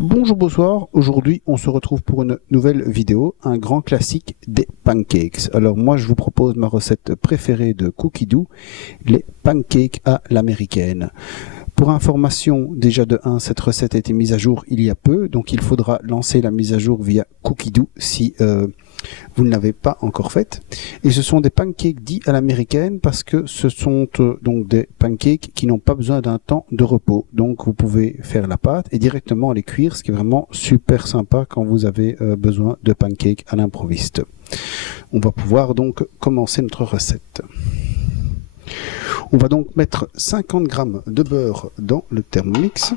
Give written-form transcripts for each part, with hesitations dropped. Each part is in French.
Bonjour, bonsoir. Aujourd'hui, on se retrouve pour une nouvelle vidéo, un grand classique des pancakes. Alors moi, je vous propose ma recette préférée de Cookie Dough, les pancakes à l'américaine. Pour information, déjà de 1, cette recette a été mise à jour il y a peu, donc il faudra lancer la mise à jour via Cookie Dough si vous ne l'avez pas encore faite. Et ce sont des pancakes dits à l'américaine parce que ce sont donc des pancakes qui n'ont pas besoin d'un temps de repos. Donc vous pouvez faire la pâte et directement les cuire, ce qui est vraiment super sympa quand vous avez besoin de pancakes à l'improviste. On va pouvoir donc commencer notre recette. On va donc mettre 50 g de beurre dans le Thermomix.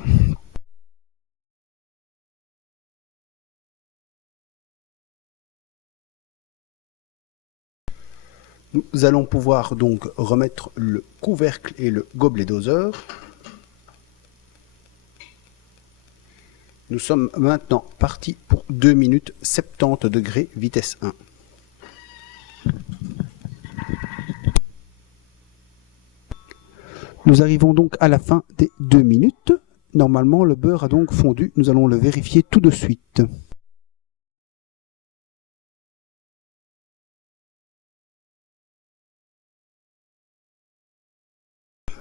Nous allons pouvoir donc remettre le couvercle et le gobelet doseur. Nous sommes maintenant partis pour 2 minutes 70 degrés vitesse 1. Nous arrivons donc à la fin des 2 minutes. Normalement, le beurre a donc fondu. Nous allons le vérifier tout de suite.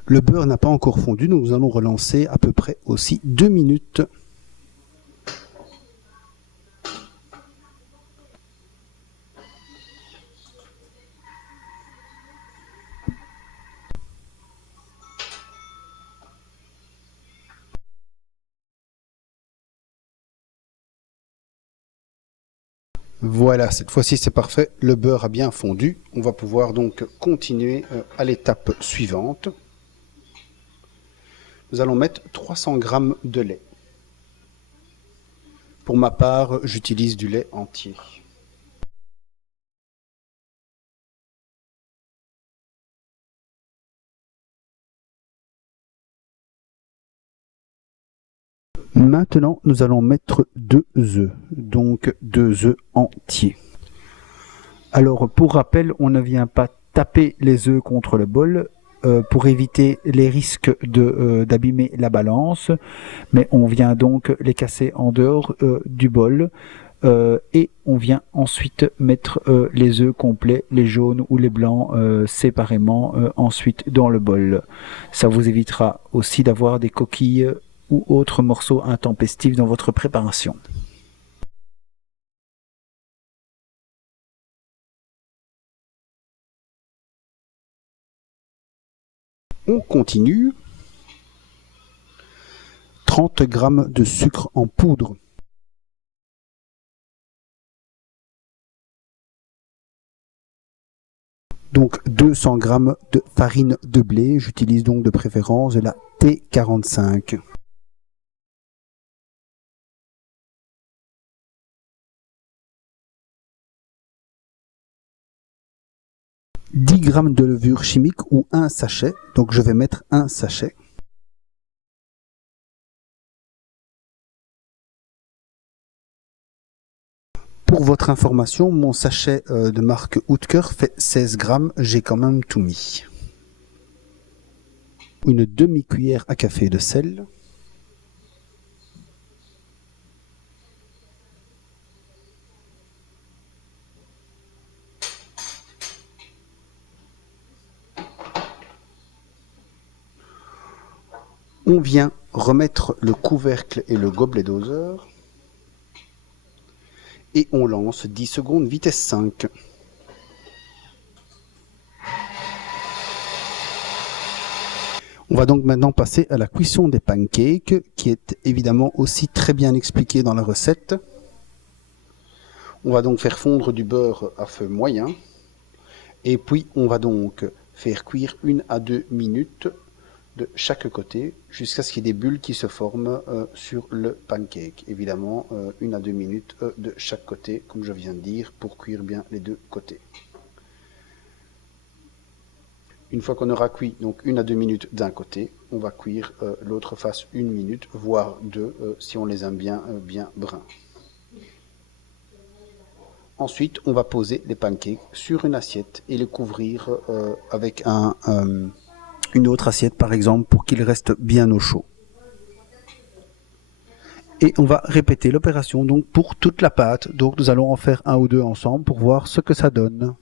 Le beurre n'a pas encore fondu, donc nous allons relancer à peu près aussi 2 minutes. Voilà, cette fois-ci c'est parfait, le beurre a bien fondu. On va pouvoir donc continuer à l'étape suivante. Nous allons mettre 300 g de lait. Pour ma part, j'utilise du lait entier. Maintenant, nous allons mettre 2 œufs, donc 2 œufs entiers. Alors, pour rappel, on ne vient pas taper les œufs contre le bol pour éviter les risques d'abîmer la balance, mais on vient donc les casser en dehors du bol. Et on vient ensuite mettre les œufs complets, les jaunes ou les blancs séparément ensuite dans le bol. Ça vous évitera aussi d'avoir des coquilles ou autres morceaux intempestifs dans votre préparation. On continue. 30 g de sucre en poudre. Donc 200 g de farine de blé, j'utilise donc de préférence de la T45. 10 g de levure chimique ou un sachet, donc je vais mettre un sachet. Pour votre information, mon sachet de marque Oetker fait 16 grammes, j'ai quand même tout mis. Une demi-cuillère à café de sel. On vient remettre le couvercle et le gobelet doseur. Et on lance 10 secondes vitesse 5. On va donc maintenant passer à la cuisson des pancakes, qui est évidemment aussi très bien expliquée dans la recette. On va donc faire fondre du beurre à feu moyen. Et puis on va donc faire cuire 1 à 2 minutes de chaque côté jusqu'à ce qu'il y ait des bulles qui se forment sur le pancake. Évidemment, 1 à 2 minutes de chaque côté, comme je viens de dire, pour cuire bien les deux côtés. Une fois qu'on aura cuit donc 1 à 2 minutes d'un côté, on va cuire l'autre face 1 minute, voire 2 si on les aime bien, bien bruns. Ensuite, on va poser les pancakes sur une assiette et les couvrir avec une autre assiette par exemple pour qu'ils restent bien au chaud. Et on va répéter l'opération donc pour toute la pâte. Donc nous allons en faire un ou deux ensemble pour voir ce que ça donne.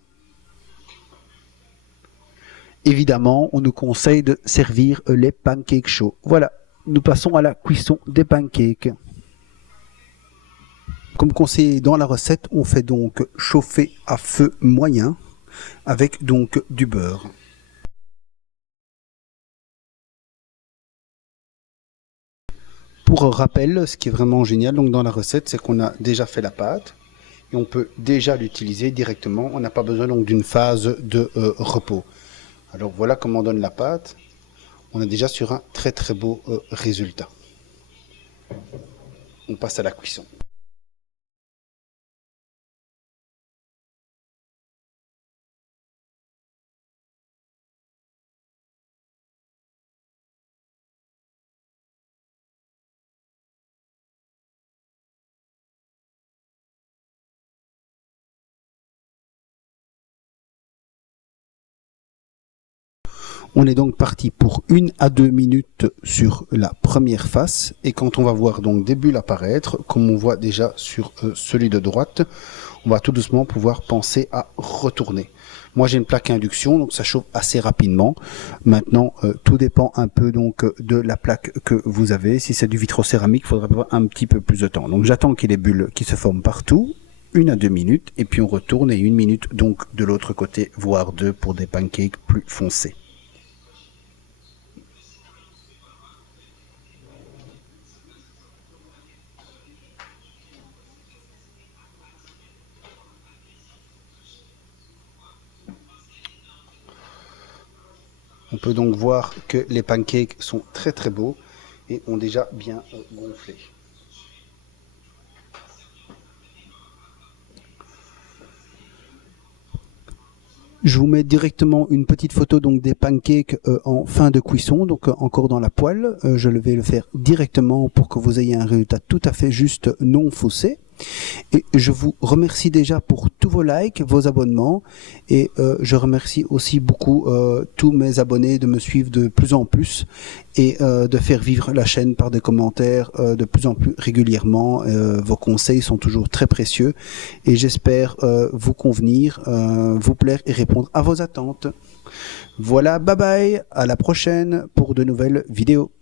Évidemment, on nous conseille de servir les pancakes chauds. Voilà, nous passons à la cuisson des pancakes. Comme conseillé dans la recette, on fait donc chauffer à feu moyen avec donc du beurre. Pour rappel, ce qui est vraiment génial donc dans la recette, c'est qu'on a déjà fait la pâte et on peut déjà l'utiliser directement. On n'a pas besoin donc d'une phase de repos. Alors voilà comment on donne la pâte. On est déjà sur un très très beau résultat. On passe à la cuisson. On est donc parti pour 1 à 2 minutes sur la première face et quand on va voir donc des bulles apparaître, comme on voit déjà sur celui de droite, on va tout doucement pouvoir penser à retourner. Moi j'ai une plaque à induction donc ça chauffe assez rapidement. Maintenant tout dépend un peu donc de la plaque que vous avez. Si c'est du vitrocéramique, il faudra avoir un petit peu plus de temps. Donc j'attends qu'il y ait des bulles qui se forment partout. 1 à 2 minutes et puis on retourne et 1 minute donc de l'autre côté, voire 2 pour des pancakes plus foncés. On peut donc voir que les pancakes sont très très beaux et ont déjà bien gonflé. Je vous mets directement une petite photo donc des pancakes en fin de cuisson, donc encore dans la poêle. Je vais le faire directement pour que vous ayez un résultat tout à fait juste, non faussé. Et je vous remercie déjà pour tous vos likes, vos abonnements et je remercie aussi beaucoup tous mes abonnés de me suivre de plus en plus et de faire vivre la chaîne par des commentaires de plus en plus régulièrement. Vos conseils sont toujours très précieux et j'espère vous convenir, vous plaire et répondre à vos attentes. Voilà, bye bye, à la prochaine pour de nouvelles vidéos.